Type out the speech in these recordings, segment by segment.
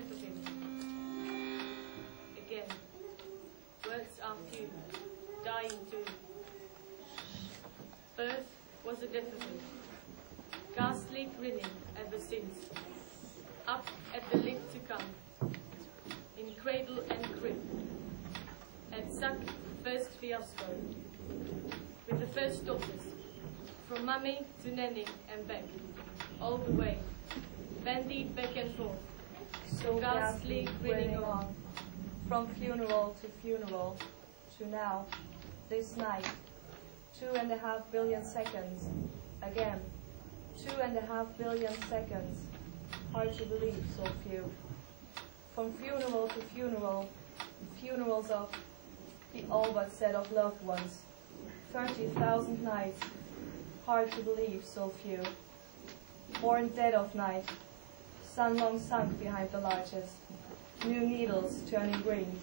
death of him. Again, words are few, dying too. Birth was the death of him, ghastly grinning ever since, up at the lip to come, in cradle and crib, at suck first fiasco, with the first daughters, from mummy to nanny and back, all the way, bandied back and forth, so ghastly grinning on, from funeral to now, this night, 2.5 billion seconds, again, 2.5 billion seconds, hard to believe, so few. From funeral to funeral, funerals of the all but said of loved ones, 30,000 nights, hard to believe, so few. Born dead of night, sun long sunk behind the larches, new needles turning green.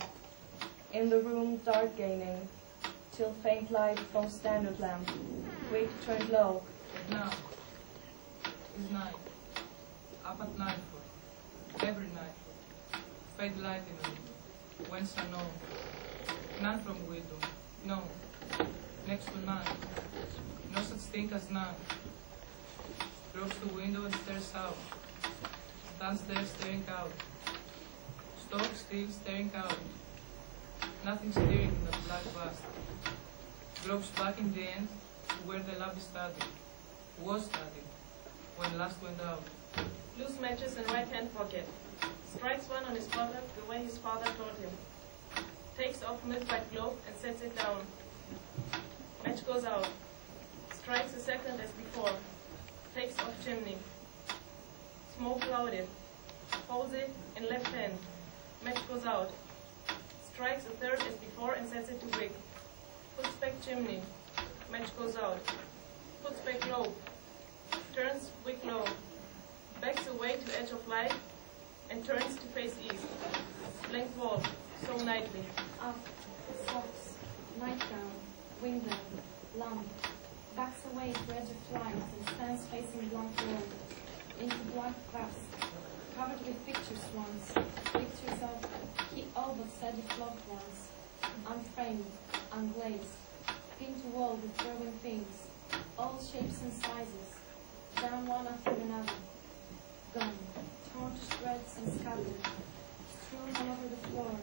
In the room dark gaining, till faint light from standard lamp, wick turned low. Now is night, up at nightfall, every nightfall, fade light in the room, whence unknown, none from widow, no, next to none, no such thing as none. Drops the window and stares out, stands there staring out, stock still staring out, nothing stirring in the black vast. Drops back in the end to where the lab is studying, was studying, when last went out. Loose matches in right hand pocket. Strikes one on his father the way his father taught him. Takes off mid-back glove and sets it down. Match goes out. Strikes a second as before. Takes off chimney. Smoke clouded. Holds it in left hand. Match goes out. Strikes a third as before and sets it to wick. Puts back chimney. Match goes out. Puts back low. Turns wick low. Backs away to edge of light and turns to face east. Blank wall. So nightly. Up, socks, nightgown, window, lamp. Backs away to edge of light and stands facing blank wall. Into black vast, covered with pictures once. Pictures of he all but said of loved ones. Unframed, unglazed. Pinned to wall with growing things. All shapes and sizes. Down one after another. Gone, torn to shreds and scattered. Strewn all over the floor.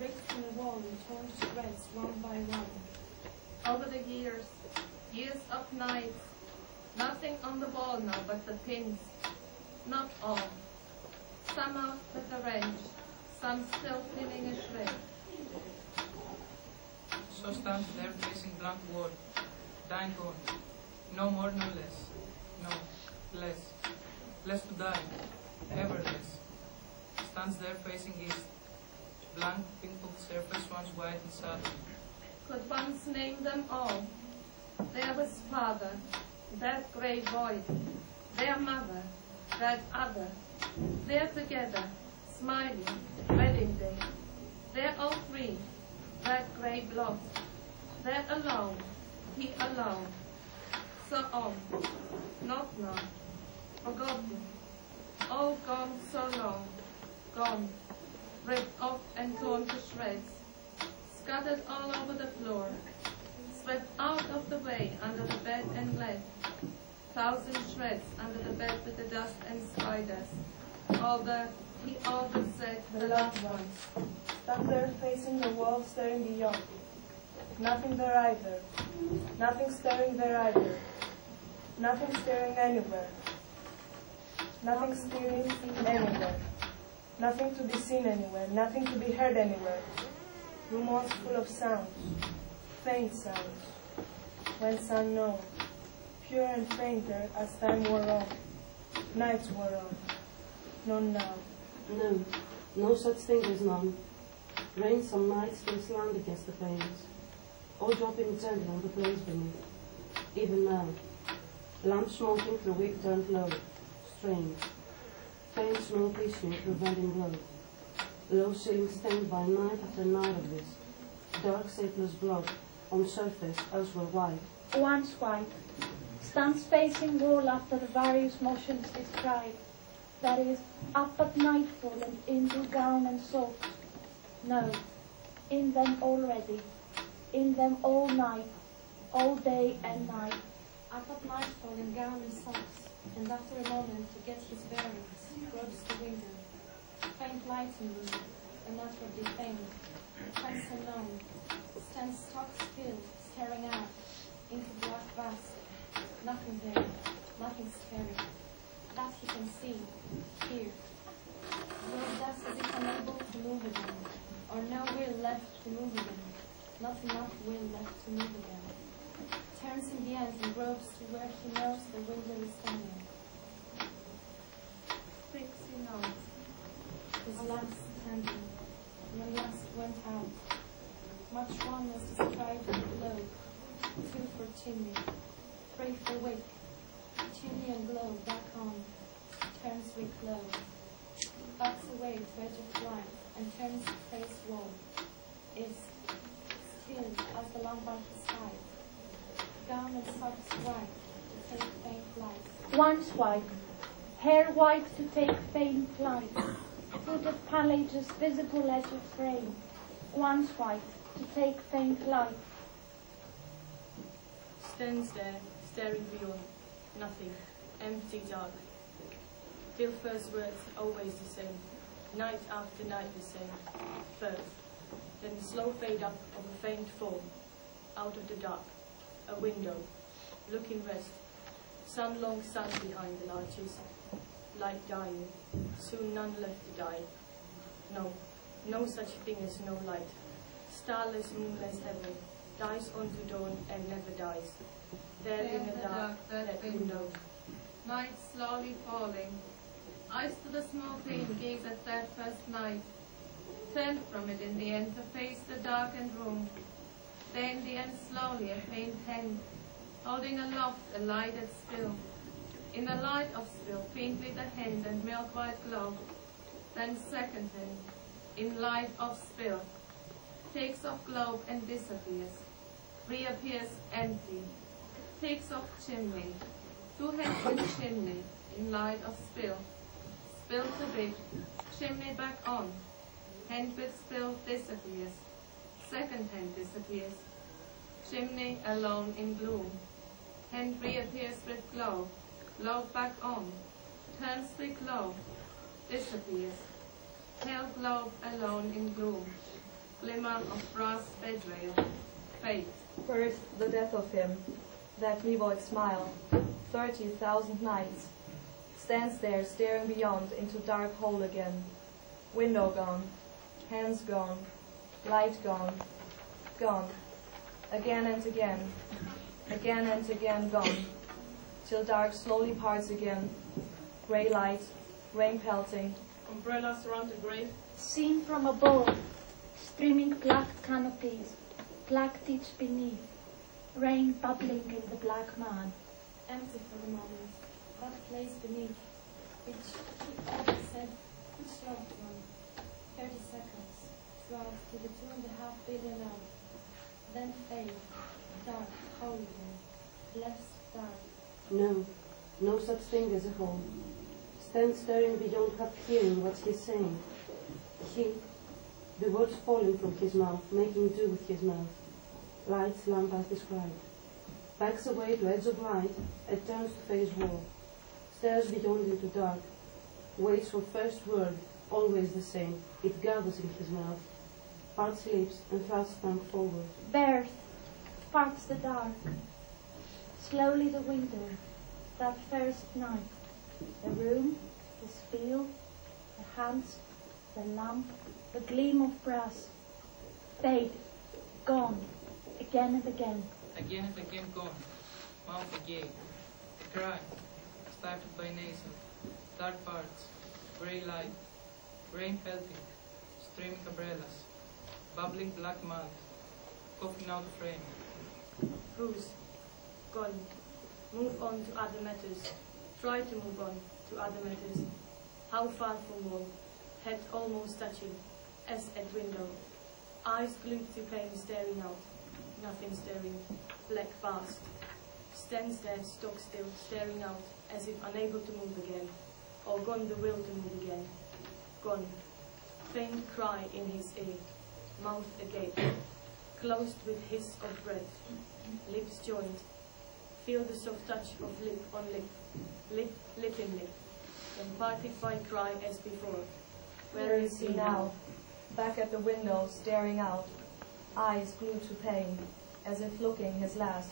Ripped from the wall and torn to shreds one by one. Over the years of nights, nothing on the wall now but the pins. Not all. Some off with the wrench, some still pinning a shred. So stands there facing blank wall, dying on. No more, no less. No, less. Less to die, ever less. Stands there facing east. Blank, pimpled surface once white and sudden. Could once name them all. There was father, that grey boy, their mother, that other. There together, smiling, wedding day. There all three, that grey blot. There alone, he alone. So on, not now, forgotten, all gone so long, gone, ripped off and torn to shreds, scattered all over the floor, swept out of the way under the bed and left, 1,000 shreds under the bed with the dust and spiders. He all but said, the loved ones, stand there facing the wall staring beyond. Nothing there either, nothing staring there either, nothing staring anywhere, nothing staring anywhere, nothing to be seen anywhere, nothing to be heard anywhere. Room walls full of sounds, faint sounds, whence unknown, pure and fainter as time wore on, nights wore on, none now. No, no such thing as none. Rain some nights still slant against the panes, all dropping gently on the place beneath. Even now, lamp smoking through wick turned low, strange, faint smoke issuing through vending glow. Low ceiling stained by night after night of this, dark shapeless blood, on surface elsewhere white. Once white, stands facing wall after the various motions described, That is, up at nightfall and into gown and socks. No, in them already, in them all night, all day and night. Up at nightfall in gown and socks, and after a moment to get his bearings, gropes the window. Faint light in room, unutterably faint, hence unknown, stands stock still, staring out, into black vast. Nothing there, nothing staring. That he can see, hear. Though just as if unable to move again, or no will left to move again, not enough will left to move again. Turns in the end and gropes to where he knows the window is standing. Thinks he knows. His last standing, when last went out. Much one was described in the globe, 2 for chimney, 3 for wick, chimney and globe back on, turns wick low, backs away to edge of light, and turns to face wall, is still as the lamp by his side, gown and socks white, to take faint light. Once white, hair white to take faint light, foot of palage's visible edge of frame, once white to take faint light. Stands there, staring beyond, nothing, empty, dark. Till first words always the same, night after night the same. First, then the slow fade up of a faint form, out of the dark, a window, looking west, sun long sun behind the larches, light dying, soon none left to die. No, no such thing as no light. Starless, moonless heaven, dies on to dawn and never dies. There in the dark, that window. Night slowly falling. I stood a small thing, gaze at that first night. Turned from it in the end to face the darkened room. There in the end slowly a faint hand, holding aloft a lighted spill. In the light of spill, faintly the hand and milk-white glow. Then second hand, in light of spill, takes off globe and disappears. Reappears empty. Takes off chimney. 2 hands in chimney, in light of spill. Spill to big, chimney back on. Hand with spill disappears. Second hand disappears. Chimney alone in gloom. Hand reappears with glow. Glow back on. Turns the glow. Disappears. Pale globe alone in gloom. Glimmer of brass bedrail. Fate. First, the death of him, that revolt smile, 30,000 nights, stands there staring beyond into dark hole again. Window gone, hands gone, light gone, gone, again and again gone, till dark slowly parts again, grey light, rain pelting. Umbrellas round the grave. Seen from above, streaming black canopies, black ditch beneath, rain bubbling in the black man. Empty for the moment, that place beneath, which he always said, which loved one, 30 seconds, throughout to the 2.5 billion hours, then fade, dark, whole again, less dark. No, no such thing as a hole. Stand staring beyond, half hearing what he's saying. He, the words falling from his mouth, making do with his mouth. Lights lamp as described. Backs away to edge of light, and turns to face wall. Stares beyond into dark. Waits for first word, always the same. It gathers in his mouth. Parts lips and thrusts tongue forward. Birth, parts the dark. Slowly the window, that first night. The room, the spill, the hands, the lamp, the gleam of brass. Fade, gone, again and again. Again and again gone, mouth agape, a cry, stifled by nasal, dark parts, grey light, rain pelting, streaming umbrellas, bubbling black mud, coughing out the frame. Bruce, gone. Move on to other matters. Try to move on to other matters. How far from wall, head almost touching, as at window. Eyes glued to pane staring out. Nothing stirring, black vast. Stands there stock still, staring out, as if unable to move again. or gone the will to move again. Gone. Faint cry in his ear, mouth agape, closed with hiss of breath, lips joined. Feel the soft touch of lip on lip, lip in lip, then parted by cry as before. Where is he now? Back at the window, staring out, eyes glued to pain, as if looking his last.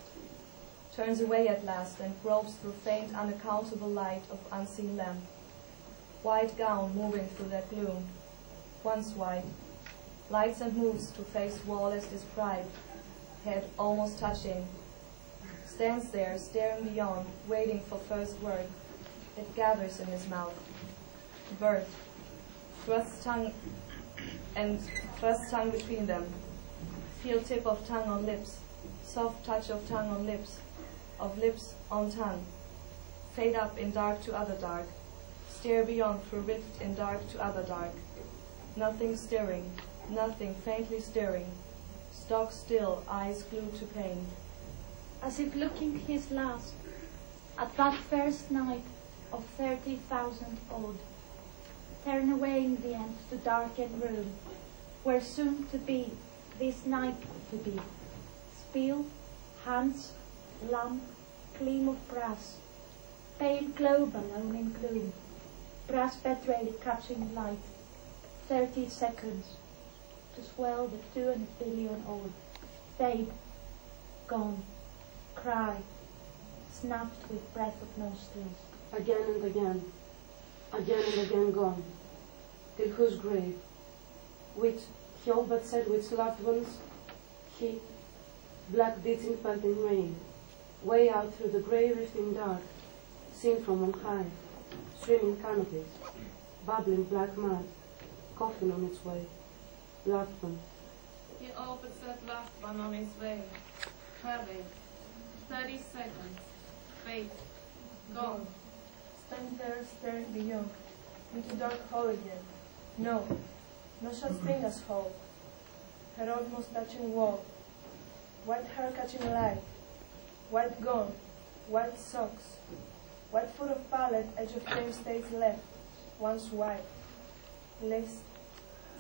Turns away at last and gropes through faint, unaccountable light of unseen lamp. White gown moving through that gloom, once white, lights and moves to face wall as described, head almost touching. Stands there, staring beyond, waiting for first word. It gathers in his mouth. Birth. Thrusts tongue between them. Feel tip of tongue on lips, soft touch of tongue on lips, of lips on tongue. Fade up in dark to other dark. Stare beyond through rift in dark to other dark. Nothing stirring, nothing faintly stirring. Stock still, eyes glued to pain. As if looking his last at that first night of 30,000 odd. Turn away in the end to darkened room, where soon to be this night to be. Spill, hands, lamp, gleam of brass, pale globe alone in gloom, brass bed ready catching light, 30 seconds, to swell the 2 billion odd, fade, gone, cry, snapped with breath of nostrils. Again and again gone, till whose grave, which he all but said which loved ones, he, black deeds in pelting rain, way out through the grey rifting dark, seen from on high, streaming canopies, bubbling black mud, coffin on its way, loved one. He all but said loved one on his way, traveling, 30 seconds, fate, gone. Stand there staring beyond, into dark hole again. No such thing as hole. Her almost touching wall. White hair catching light. White gown, white socks. White foot of pallet, edge of frame stays left, once white. Lace,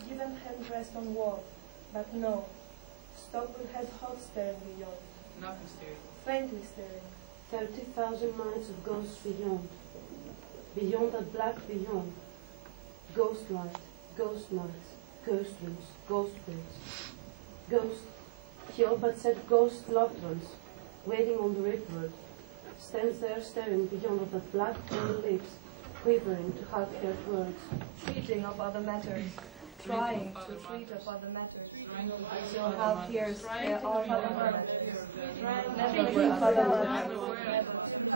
given hand rest on wall, but no. Stop with head hot staring beyond. Nothing staring. Faintly staring. 30,000 miles of ghosts beyond. Beyond that black beyond. Ghost light, ghost nights, ghost rooms, ghost birds. Ghost, he all but said ghost loved ones, waiting on the ripward. Stands there staring beyond of that black pale lips, quivering to half-heard words. Treating of other matters, trying to treat of other matters. Until half hears there are no other matters. Never treat of other matters.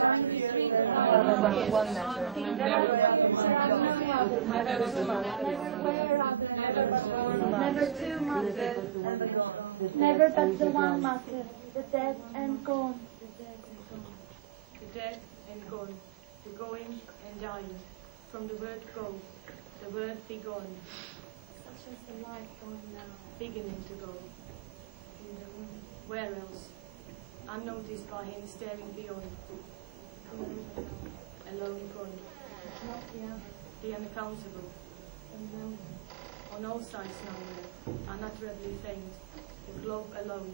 One matter. Never two matter. Never but the one matter. The dead and gone. The dead and gone, the going and dying. From the word go, the word be gone. Such as the light gone now. Beginning to go. Where else? Unnoticed by him staring beyond. Alone gone. Not the other. The unaccountable. Unknown. On all sides nowhere, unutterably faint. The globe alone.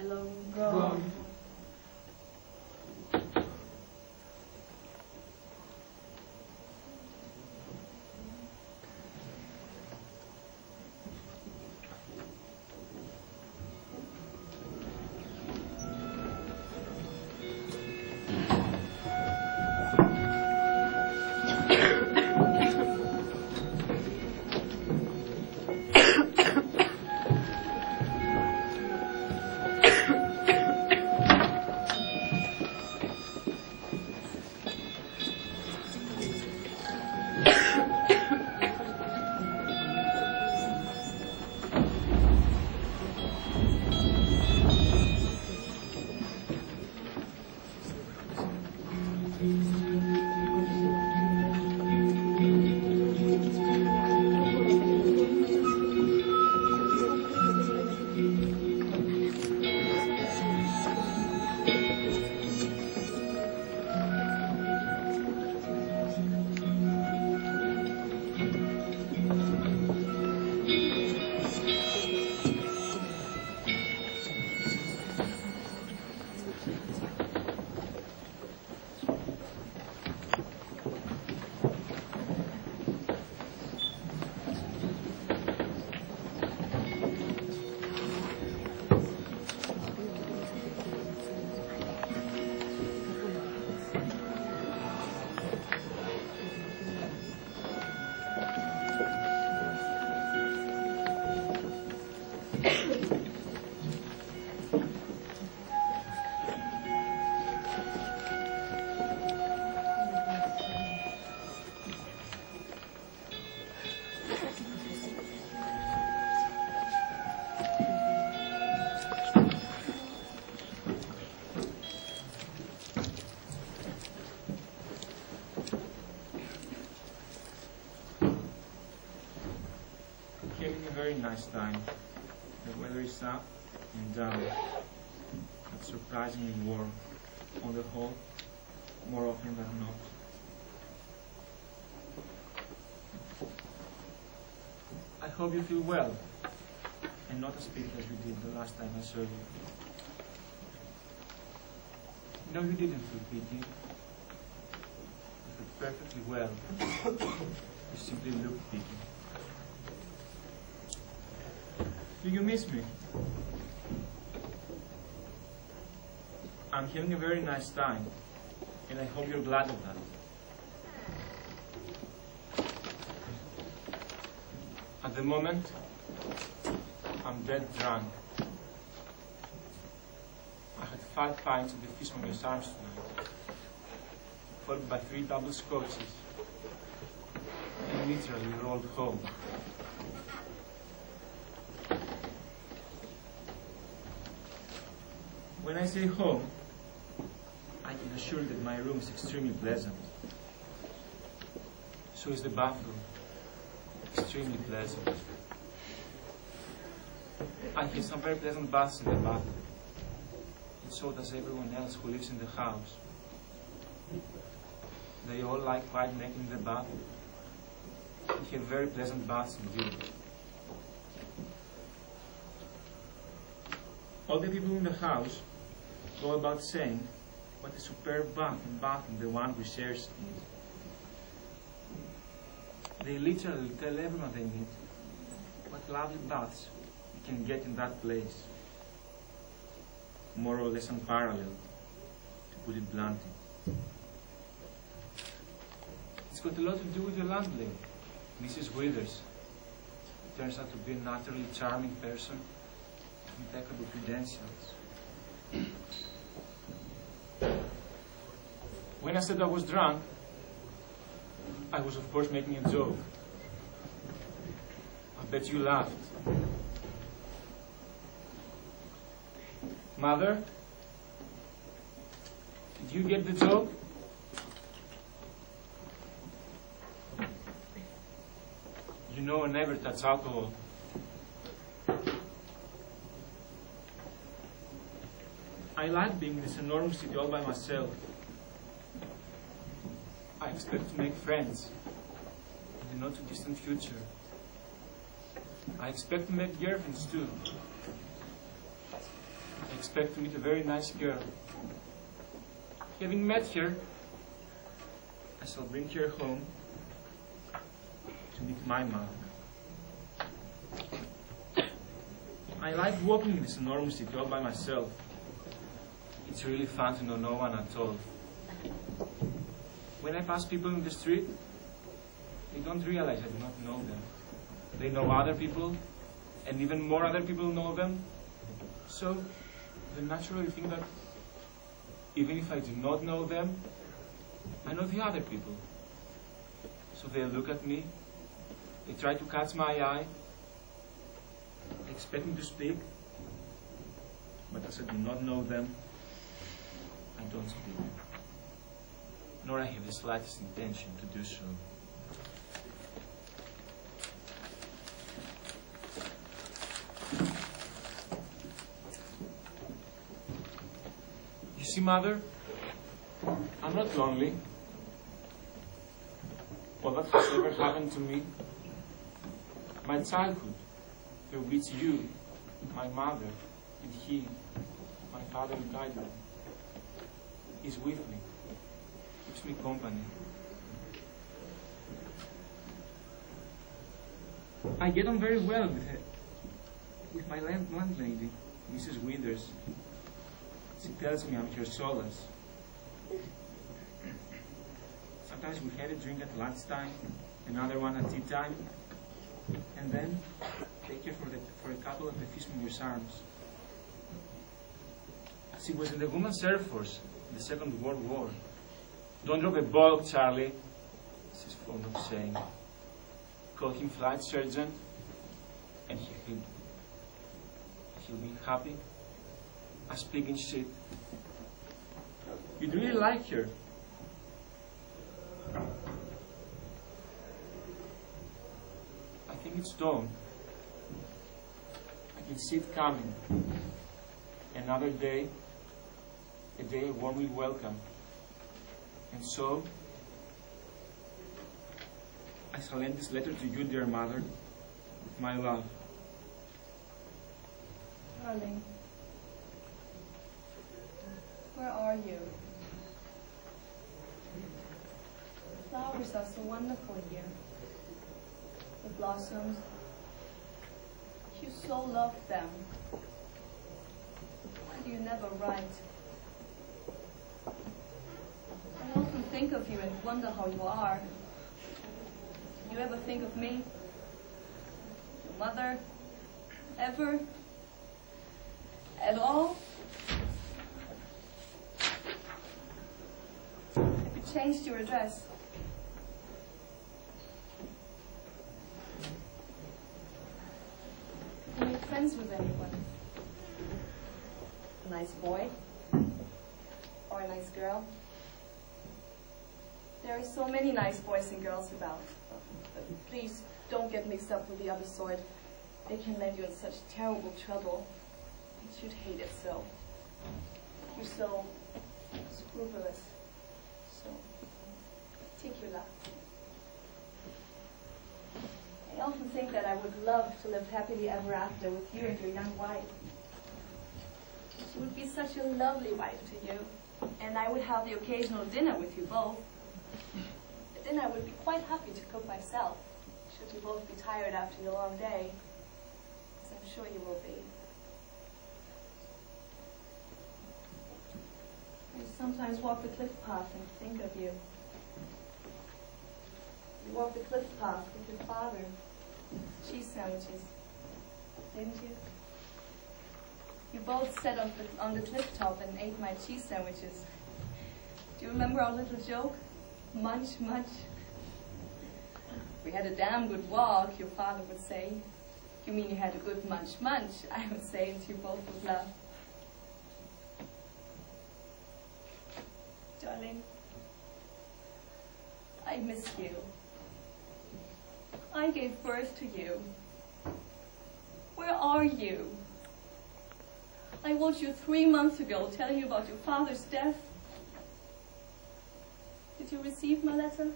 Alone gone. nice time. The weather is up and down, but surprisingly warm. On the whole, more often than not. I hope you feel well, and not as big as you did the last time I saw you. No, you didn't feel pity. You felt perfectly well. You simply looked pity. Do you miss me? I'm having a very nice time, and I hope you're glad of that. At the moment, I'm dead drunk. I had 5 pints of the Fishmonger's Arms tonight, followed by 3 double scotches, and literally rolled home. When I say home, I can assure you that my room is extremely pleasant. So is the bathroom. Extremely pleasant. I have some very pleasant baths in the bathroom, and so does everyone else who lives in the house. They all like quite making the bath. We have very pleasant baths indeed. All the people in the house go about saying what a superb bathroom the one who shares is. They literally tell everyone they meet what lovely baths you can get in that place. More or less unparalleled, to put it bluntly. It's got a lot to do with the landlady, Mrs. Withers. Who turns out to be a naturally charming person with impeccable credentials. When I said I was drunk, I was of course making a joke. I bet you laughed. Mother, did you get the joke? You know I never touch alcohol. I like being in this enormous city all by myself. I expect to make friends in the not-too-distant future. I expect to make girlfriends too. I expect to meet a very nice girl. Having met her, I shall bring her home to meet my mother. I like walking in this enormous city all by myself. It's really fun to know no one at all. When I pass people in the street, they don't realize I do not know them. They know other people, and even more other people know them. So, they naturally think that even if I do not know them, I know the other people. So they look at me, they try to catch my eye, they expect me to speak, but as I do not know them, I don't speak. Nor I have the slightest intention to do so. You see, Mother, I'm not lonely. All that has ever happened to me, my childhood, through which you, my mother, and he, my father who died, is with me. Keeps me company. I get on very well with my landlady, Mrs. Withers. She tells me I'm her solace. Sometimes we have a drink at lunchtime, another one at tea time, and then take her for a couple of the Fishmonger's Arms. She was in the Women's Air Force in the Second World War. Don't drop a ball, Charlie, she's fond of saying. Call him flight sergeant, and he'll be happy. I speak in shit. You'd really like her. I think it's Dawn. can see it coming. Another day, a day of warmly welcome. And so, I shall end this letter to you, dear mother, with my love. Darling, where are you? The flowers are so wonderful here. The blossoms. You so love them. Why do you never write? I often think of you and wonder how you are. Do you ever think of me? Your mother? Ever? At all? Have you changed your address? Have you made friends with anyone? A nice boy? Or a nice girl? There are so many nice boys and girls about. But please, don't get mixed up with the other sort. They can land you in such terrible trouble. You should hate it so. You're so scrupulous, so particular. I often think that I would love to live happily ever after with you and your young wife. She would be such a lovely wife to you, and I would have the occasional dinner with you both. But then I would be quite happy to cook myself, should you both be tired after your long day, as I'm sure you will be. I sometimes walk the cliff path and think of you. You walked the cliff path with your father. Cheese sandwiches, didn't you? You both sat on the cliff top and ate my cheese sandwiches. Do you remember our little joke? Munch, munch. We had a damn good walk, your father would say. You mean you had a good munch, munch, I would say, and you both would laugh. Darling, I miss you. I gave birth to you. Where are you? I wrote you 3 months ago telling you about your father's death. Did you receive my letter?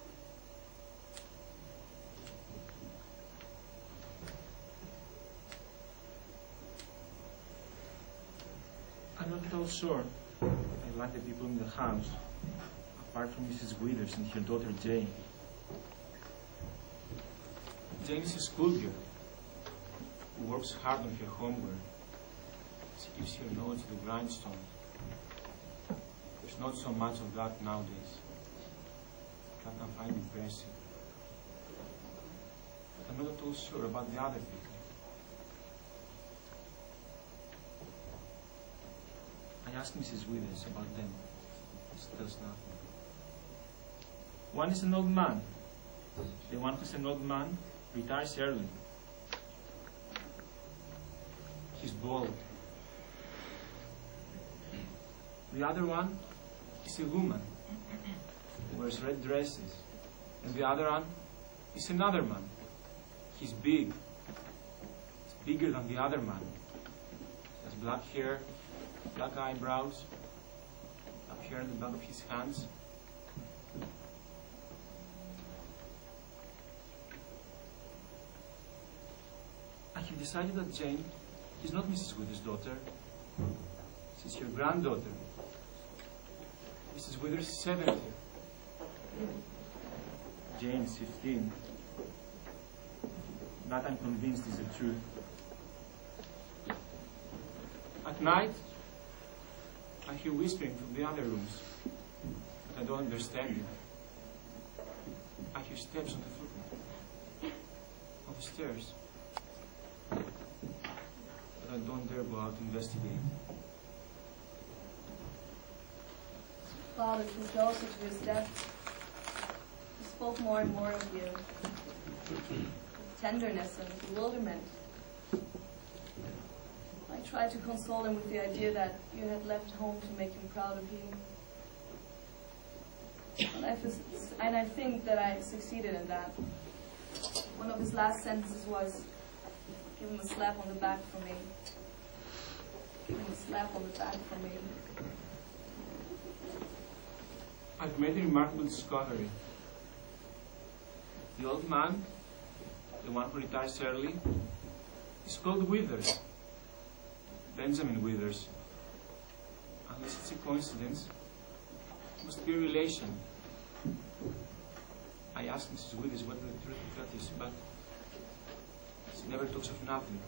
I'm not at all sure. I like the people in the house, apart from Mrs. Withers and her daughter Jane. Jane is a schoolgirl who works hard on her homework. She gives her nose to the grindstone. There's not so much of that nowadays. That I find impressive. But I'm not at all sure about the other people. I asked Mrs. Withers about them. She does nothing. One is an old man. The one who's an old man retires early. He's bald. The other one is a woman who wears red dresses. And the other one is another man. He's big. He's bigger than the other man. He has black hair, black eyebrows, black hair in the back of his hands. I have decided that Jane is not Mrs. Withers' daughter. She's your granddaughter. Mrs. Withers is 70. Jane is 15. That I'm convinced is the truth. At night, I hear whispering from the other rooms, but I don't understand it. I hear steps on the footway, on the stairs, but I don't dare go out to investigate. Father, since closer to his death, he spoke more and more of you, with tenderness and bewilderment. I tried to console him with the idea that you had left home to make him proud of you. And I think that I succeeded in that. One of his last sentences was, "Give him a slap on the back for me." and a slap on the back for me. I've made a remarkable discovery. The old man, the one who retires early, is called Withers. Benjamin Withers. Unless it's a coincidence, it must be a relation. I asked Mrs. Withers what the truth of that is, but she never talks of nothing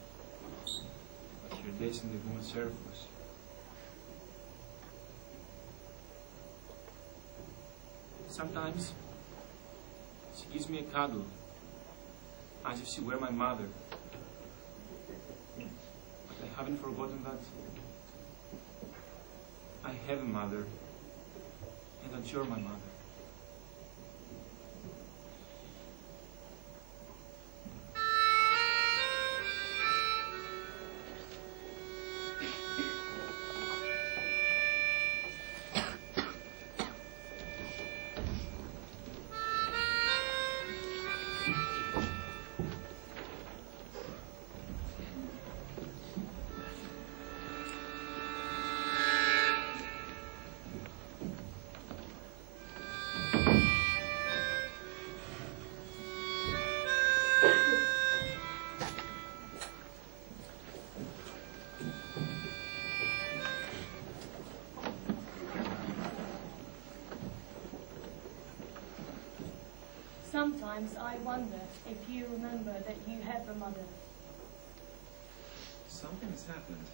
but her days in the women's Air Force. Sometimes she gives me a cuddle, as if she were my mother. But I haven't forgotten that I have a mother, and that you're my mother. Sometimes I wonder if you remember that you have a mother. Something has happened.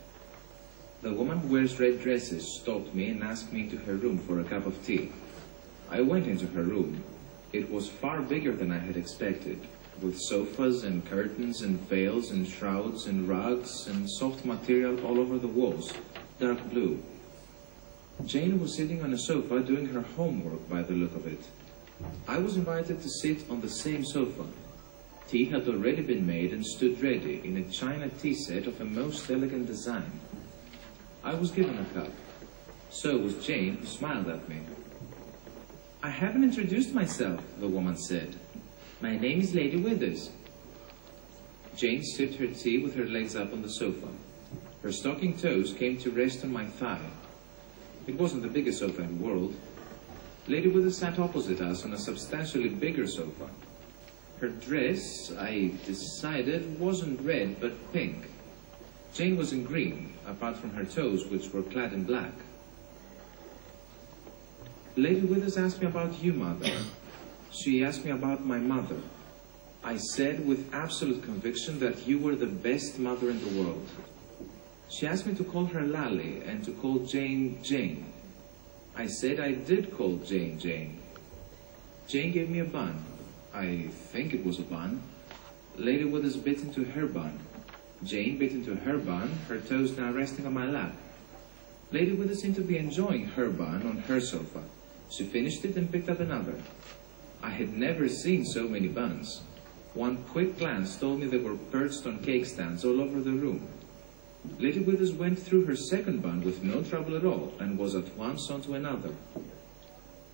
The woman who wears red dresses stopped me and asked me into her room for a cup of tea. I went into her room. It was far bigger than I had expected, with sofas and curtains and veils and shrouds and rugs and soft material all over the walls, dark blue. Jane was sitting on a sofa doing her homework by the look of it. I was invited to sit on the same sofa. Tea had already been made and stood ready in a china tea set of a most elegant design. I was given a cup. So was Jane, who smiled at me. "I haven't introduced myself," the woman said. "My name is Lady Withers." Jane sipped her tea with her legs up on the sofa. Her stocking toes came to rest on my thigh. It wasn't the biggest sofa in the world. Lady Withers sat opposite us on a substantially bigger sofa. Her dress, I decided, wasn't red but pink. Jane was in green, apart from her toes, which were clad in black. Lady Withers asked me about you, Mother. She asked me about my mother. I said with absolute conviction that you were the best mother in the world. She asked me to call her Lally and to call Jane Jane. I said I did call Jane Jane. Jane gave me a bun. I think it was a bun. Lady Withers bit into her bun. Jane bit into her bun, her toes now resting on my lap. Lady Withers seemed to be enjoying her bun on her sofa. She finished it and picked up another. I had never seen so many buns. One quick glance told me they were perched on cake stands all over the room. Lady Withers went through her second bun with no trouble at all, and was at once onto another.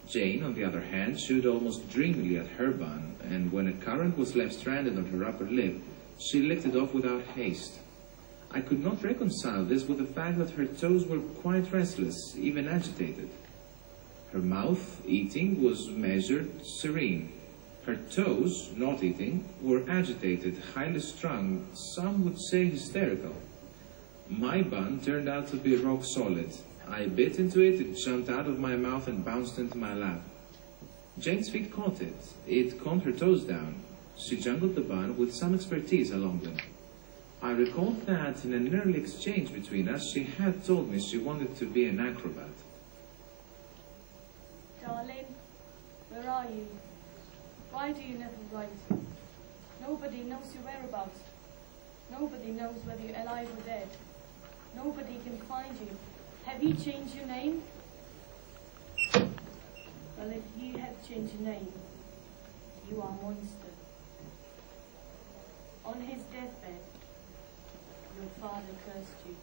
Jane, on the other hand, chewed almost dreamily at her bun, and when a currant was left stranded on her upper lip, she licked it off without haste. I could not reconcile this with the fact that her toes were quite restless, even agitated. Her mouth, eating, was measured, serene. Her toes, not eating, were agitated, highly strung, some would say hysterical. My bun turned out to be rock solid. I bit into it, it jumped out of my mouth and bounced into my lap. Jane's feet caught it. It calmed her toes down. She juggled the bun with some expertise along them. I recalled that in an early exchange between us, she had told me she wanted to be an acrobat. Darling, where are you? Why do you never write? Nobody knows your whereabouts. Nobody knows whether you're alive or dead. Nobody can find you. Have you changed your name? Well, if you have changed your name, you are a monster. On his deathbed, your father cursed you.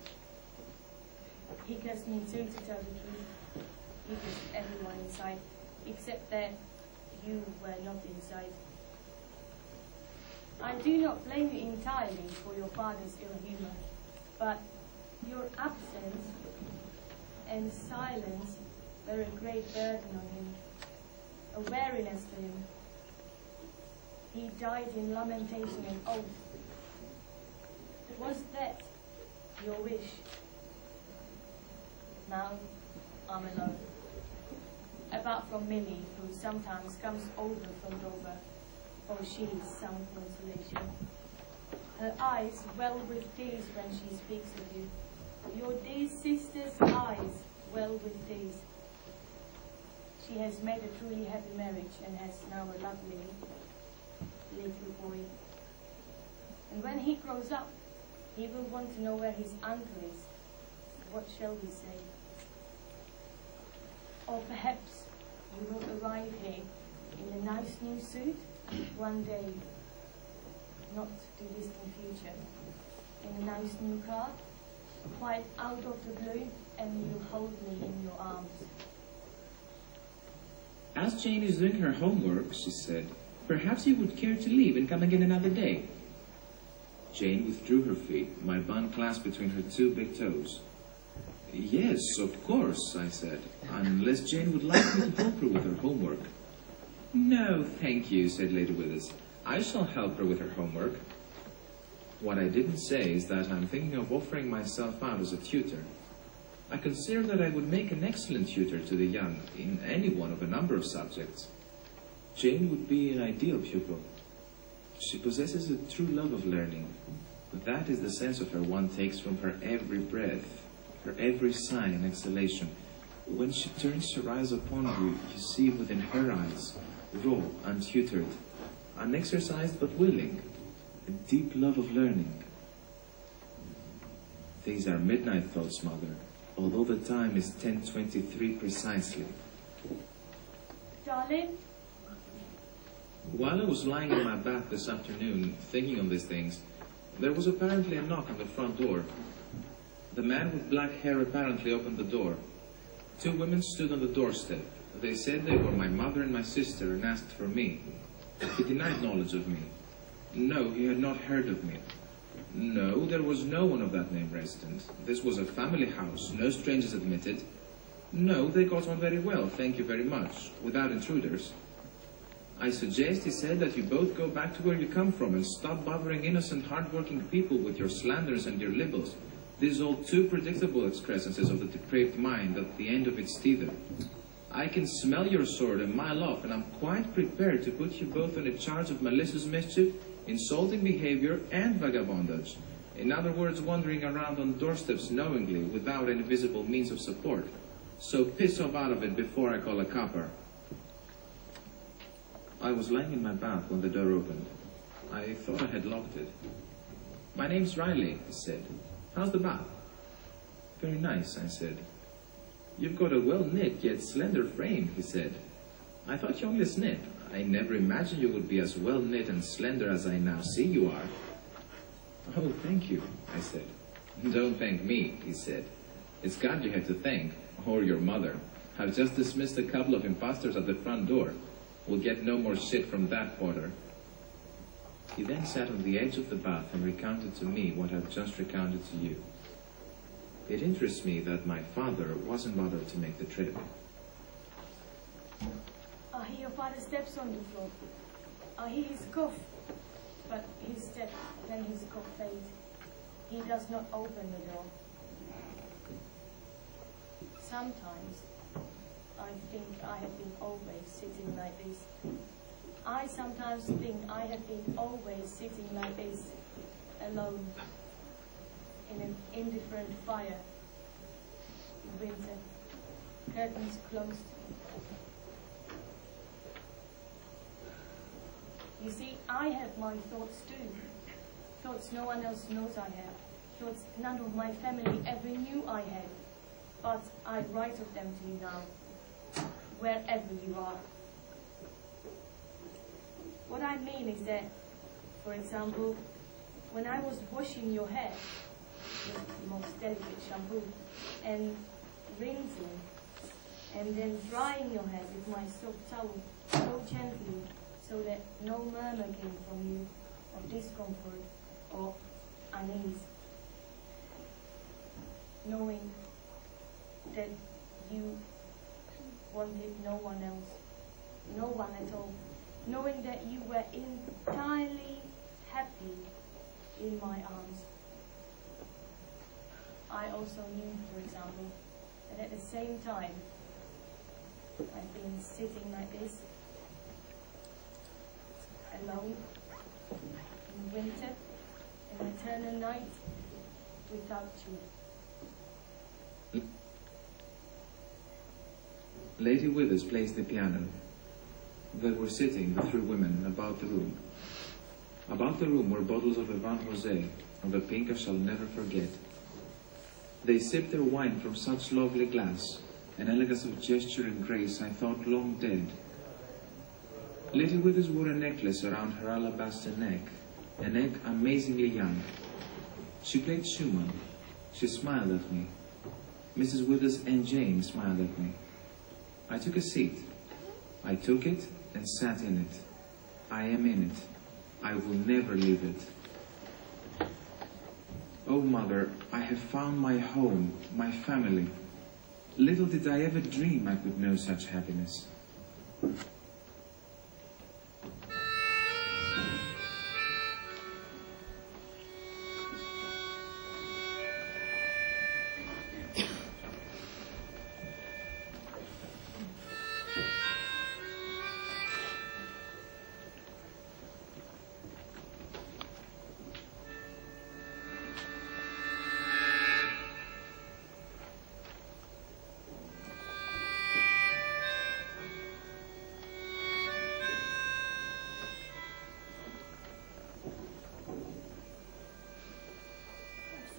He cursed me too, to tell the truth. He cursed everyone inside, except that you were not inside. I do not blame you entirely for your father's ill humor, but Your absence and silence were a great burden on him, a weariness to him. He died in lamentation and oath. Was that your wish? Now I'm alone. Apart from Millie, who sometimes comes over from Dover, for she is some consolation. Her eyes well with tears when she speaks of you. Your dear sister's eyes well with tears. She has made a truly happy marriage and has now a lovely little boy. And when he grows up, he will want to know where his uncle is. What shall we say? Or perhaps you will arrive here in a nice new suit one day, not too distant future, in a nice new car, quite out of the blue, and you hold me in your arms. As Jane is doing her homework, she said, perhaps you would care to leave and come again another day. Jane withdrew her feet, my bun clasped between her two big toes. Yes, of course, I said, unless Jane would like me to help her with her homework. No, thank you, said Lady Willis. I shall help her with her homework. What I didn't say is that I'm thinking of offering myself out as a tutor. I consider that I would make an excellent tutor to the young in any one of a number of subjects. Jane would be an ideal pupil. She possesses a true love of learning. That is the sense of her one takes from her every breath, her every sigh and exhalation. When she turns her eyes upon you, you see within her eyes, raw, untutored, unexercised but willing, a deep love of learning. These are midnight thoughts, Mother, although the time is 10:23 precisely. Darling? While I was lying in my bath this afternoon, thinking on these things, there was apparently a knock on the front door. The man with black hair apparently opened the door. Two women stood on the doorstep. They said they were my mother and my sister and asked for me. He denied knowledge of me. No, he had not heard of me. No, there was no one of that name resident. This was a family house, no strangers admitted. No, they got on very well, thank you very much, without intruders. I suggest, he said, that you both go back to where you come from and stop bothering innocent, hard-working people with your slanders and your libels. These all too predictable excrescences of the depraved mind at the end of its tether. I can smell your sword a mile off, and I'm quite prepared to put you both on a charge of malicious mischief, insulting behavior, and vagabondage. In other words, wandering around on doorsteps knowingly, without any visible means of support. So piss off out of it before I call a copper. I was lying in my bath when the door opened. I thought I had locked it. My name's Riley, he said. How's the bath? Very nice, I said. You've got a well-knit yet slender frame, he said. I thought you only snip. I never imagined you would be as well-knit and slender as I now see you are. Oh, thank you, I said. Don't thank me, he said. It's God you have to thank, or your mother. I've just dismissed a couple of impostors at the front door. We'll get no more shit from that quarter. He then sat on the edge of the bath and recounted to me what I've just recounted to you. It interests me that my father wasn't bothered to make the trip. I hear your father steps on the floor. I hear his cough, but his step, then his cough fades. He does not open the door. Sometimes I think I have been always sitting like this. I sometimes think I have been always sitting like this, alone, in an indifferent fire. In winter, curtains closed. You see, I have my thoughts too. Thoughts no one else knows I have. Thoughts none of my family ever knew I had. But I write of them to you now, wherever you are. What I mean is that, for example, when I was washing your hair with the most delicate shampoo, and rinsing, and then drying your hair with my soft towel so gently, so that no murmur came from you of discomfort or unease. knowing that you wanted no one else, no one at all, knowing that you were entirely happy in my arms. I also knew, for example, that at the same time I've been sitting like this, alone, in winter, an eternal night, without you. Lady Withers plays the piano. They were sitting, the three women, about the room. About the room were bottles of a Van Jose, of a pink I shall never forget. They sipped their wine from such lovely glass, an elegance of gesture and grace I thought long dead. Lady Withers wore a necklace around her alabaster neck, a neck amazingly young. She played Schumann. She smiled at me. Mrs. Withers and Jane smiled at me. I took a seat. I took it and sat in it. I am in it. I will never leave it. Oh, Mother, I have found my home, my family. Little did I ever dream I could know such happiness.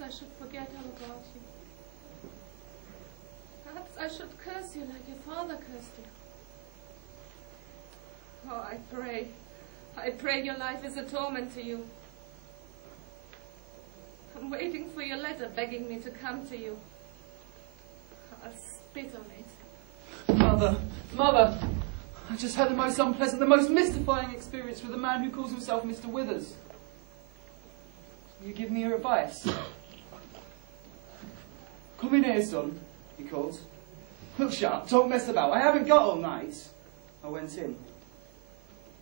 I should forget all about you. Perhaps I should curse you like your father cursed you. Oh, I pray your life is a torment to you. I'm waiting for your letter begging me to come to you. I'll spit on it. Mother, I just had the most unpleasant, the most mystifying experience with a man who calls himself Mr. Withers. Will you give me your advice? Come in here, son, he called. Look sharp, don't mess about. I haven't got all night. I went in.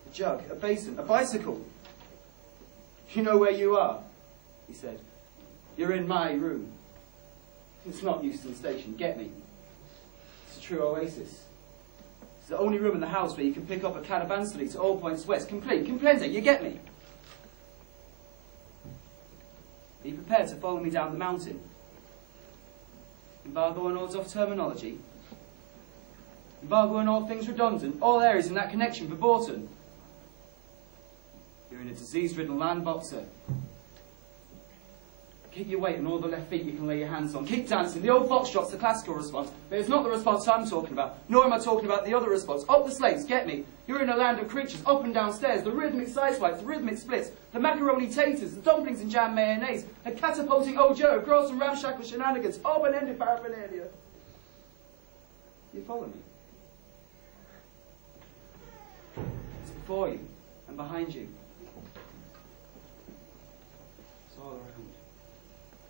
A jug, a basin, a bicycle. You know where you are, he said. You're in my room. It's not Euston Station, get me. It's a true oasis. It's the only room in the house where you can pick up a caravanserai to all points west. Complete, you get me. Be prepared to follow me down the mountain. Embargo on all Duff terminology. Embargo on all things redundant, all areas in that connection verboten. You're in a disease-ridden land, boxer. Keep your weight on all the left feet you can lay your hands on. Keep dancing. The old foxtrot's the classical response, but it's not the response I'm talking about, nor am I talking about the other response. Up the slates, get me. You're in a land of creatures, up and down stairs, the rhythmic side swipes, the rhythmic splits, the macaroni taters, the dumplings and jam mayonnaise, a catapulting old Joe, gross and ramshackle shenanigans, open-ended paraphernalia. You follow me? It's before you and behind you. It's all around.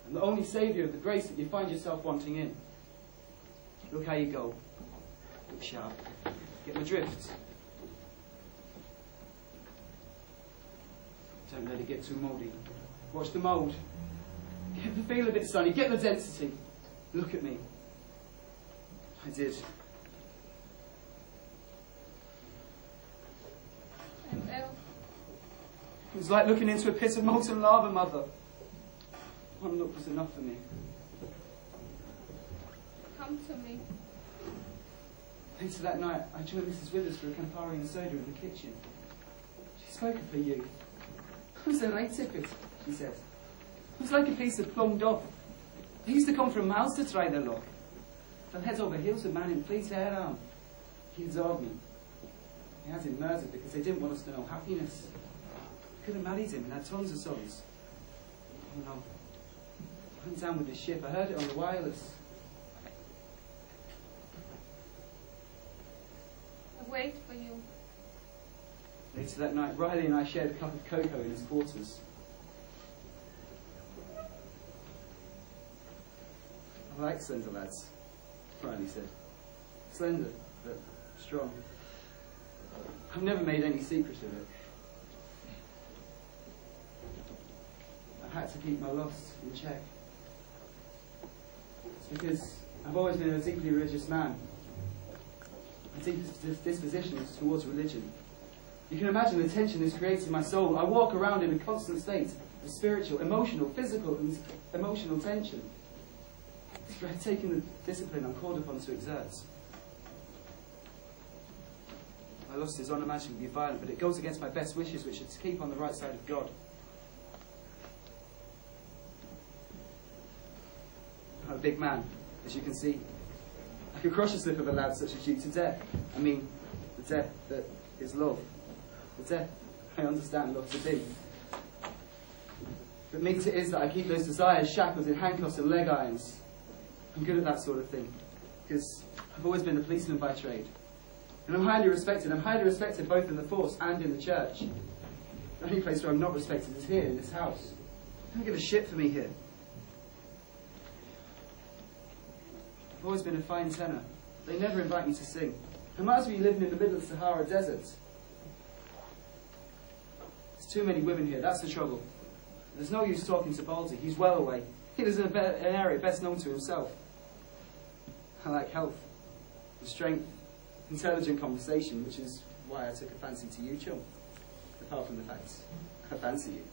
And the only saviour of the grace that you find yourself wanting in. Look how you go. Look sharp. Get the drift. Don't let it get too mouldy. Watch the mould. Get the feel of it, Sonny. Get the density. Look at me. I did. I'm ill. It was like looking into a pit of molten lava, Mother. One look was enough for me. Come to me. Later that night, I joined Mrs. Withers for a Campari and soda in the kitchen. She spoke of her youth. I was a right tippet, she said. It was like a piece of plum dove. They used to come from miles to try their luck. Fell head over heels with a man in fleet hair arm. He adored me. He had him murdered because they didn't want us to know happiness. Could have married him and had tons of sons. Oh no. I went down with the ship. I heard it on the wireless. I wait for you. Later that night, Riley and I shared a cup of cocoa in his quarters. I like slender lads, Riley said. Slender, but strong. I've never made any secret of it. I had to keep my lust in check. It's because I've always been a deeply religious man. My deepest disposition is towards religion. You can imagine the tension this creates in my soul. I walk around in a constant state of spiritual, emotional, physical, and emotional tension. It's taking the discipline I'm called upon to exert. My lust is unimaginably violent, but it goes against my best wishes, which is to keep on the right side of God. I'm a big man, as you can see. I could crush a slip of a lad such as you to death. I mean, the death that is love. The death I understand love to be. But means it is that I keep those desires shackled in handcuffs and leg irons. I'm good at that sort of thing, because I've always been a policeman by trade. And I'm highly respected. I'm highly respected both in the force and in the church. The only place where I'm not respected is here, in this house. They don't give a shit for me here. I've always been a fine tenor. They never invite me to sing. I might as well be living in the middle of the Sahara Desert. There's too many women here, that's the trouble. There's no use talking to Baldy, he's well away. He lives in an area best known to himself. I like health, and strength, intelligent conversation, which is why I took a fancy to you, chum. Apart from the fact I fancy you.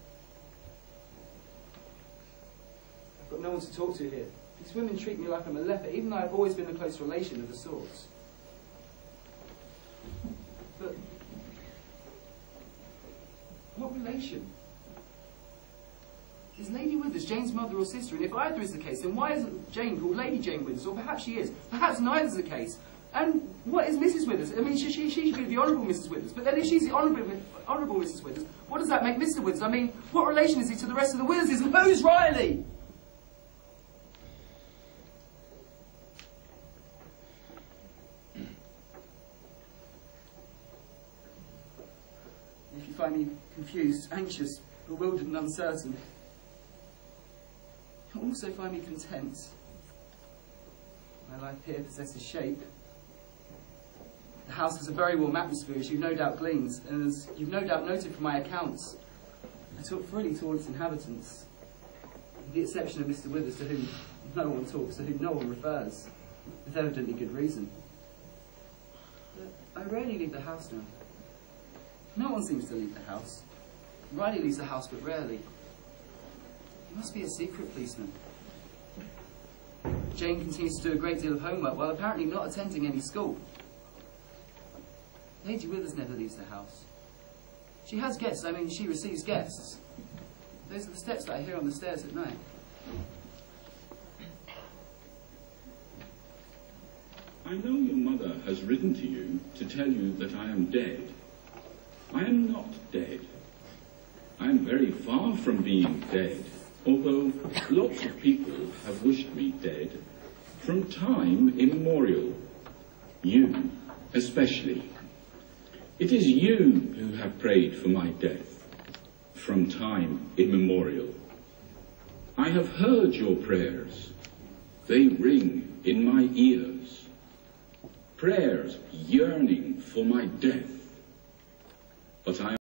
I've got no one to talk to here. These women treat me like I'm a leper, even though I've always been a close relation of the sorts. But what relation? Is Lady Withers Jane's mother or sister? And if either is the case, then why isn't Jane called Lady Jane Withers? Or perhaps she is. Perhaps neither's the case. And what is Mrs. Withers? I mean, she should be the Honourable Mrs. Withers. But then if she's the Honourable Mrs. Withers, what does that make Mr. Withers? I mean, what relation is he to the rest of the Witherses? And who's Riley? If you find me confused, anxious, bewildered and uncertain, you'll also find me content. My life here possesses shape. The house has a very warm atmosphere, as you've no doubt gleaned, and as you've no doubt noted from my accounts, I talk freely towards its inhabitants, with the exception of Mr. Withers, to whom no one talks, to whom no one refers, with evidently good reason. But I rarely leave the house now. No one seems to leave the house. Riley leaves the house, but rarely. He must be a secret policeman. Jane continues to do a great deal of homework while apparently not attending any school. Lady Withers never leaves the house. She has guests, I mean, she receives guests. Those are the steps that I hear on the stairs at night. I know your mother has written to you to tell you that I am dead. I am not dead. I am very far from being dead, although lots of people have wished me dead from time immemorial. You, especially. It is you who have prayed for my death from time immemorial. I have heard your prayers. They ring in my ears. Prayers yearning for my death. But I